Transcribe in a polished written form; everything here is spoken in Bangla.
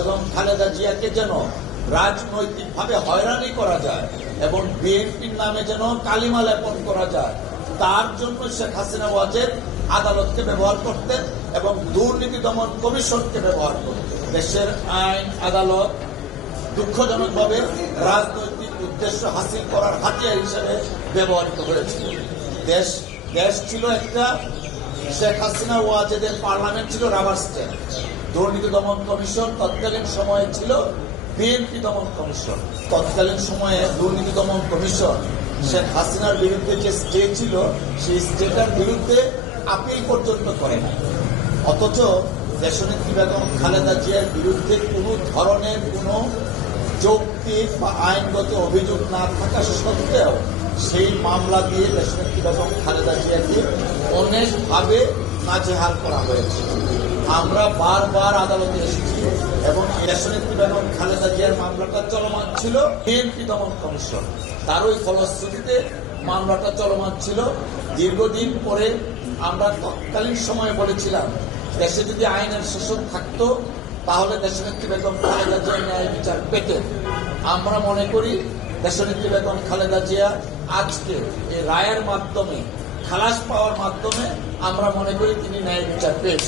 এবং খালেদা জিয়াকে যেন রাজনৈতিকভাবে হয়রানি করা যায় এবং বিএনপির নামে যেন কালিমা লেপন করা যায়, তার জন্য শেখ হাসিনা ওয়াজেদ আদালতকে ব্যবহার করতেন এবং দুর্নীতি দমন কমিশনকে ব্যবহার করতেন। দেশের আইন আদালত দুঃখজনকভাবে রাজনৈতিক উদ্দেশ্য হাসিল করার হাতিয়ার হিসেবে ব্যবহৃত হয়েছিল। দেশ ছিল একটা, শেখ হাসিনা ওয়াজেদের পার্লামেন্ট ছিল রাবার স্ট্যাম্প। দুর্নীতি দমন কমিশন তৎকালীন সময়ে ছিল বিএনপি দমন কমিশন। তৎকালীন সময়ে দুর্নীতি দমন কমিশন শেখ হাসিনার বিরুদ্ধে যে স্টে ছিল, সেই স্টেটার বিরুদ্ধে আপিল পর্যন্ত করে না। অথচ দেশনেত্রী বেগম খালেদা জিয়ার বিরুদ্ধে কোনো ধরনের কোনো যৌক্তিক বা আইনগত অভিযোগ না থাকা সত্ত্বেও সেই মামলা দিয়ে দেশনেত্রী বেগম খালেদা জিয়াকে অনেকভাবে নাজেহাল করা হয়েছে। আমরা বারবার আদালতে এসেছি এবং দেশনেত্রী বেগম খালেদা জিয়ার মামলাটা চলমান ছিল বিএনপি দমন কমিশন, তারই ফলশ্রুতিতে মামলাটা চলমান ছিল। দীর্ঘদিন পরে আমরা তৎকালীন সময়ে বলেছিলাম, দেশে যদি আইনের শাসন থাকতো তাহলে দেশনেত্রী বেগম খালেদা জিয়া ন্যায় বিচার পেতেন। আমরা মনে করি দেশনেত্রী বেগম খালেদা জিয়া আজকে এই রায়ের মাধ্যমে, খালাস পাওয়ার মাধ্যমে আমরা মনে করি তিনি ন্যায় বিচার পেয়েছেন।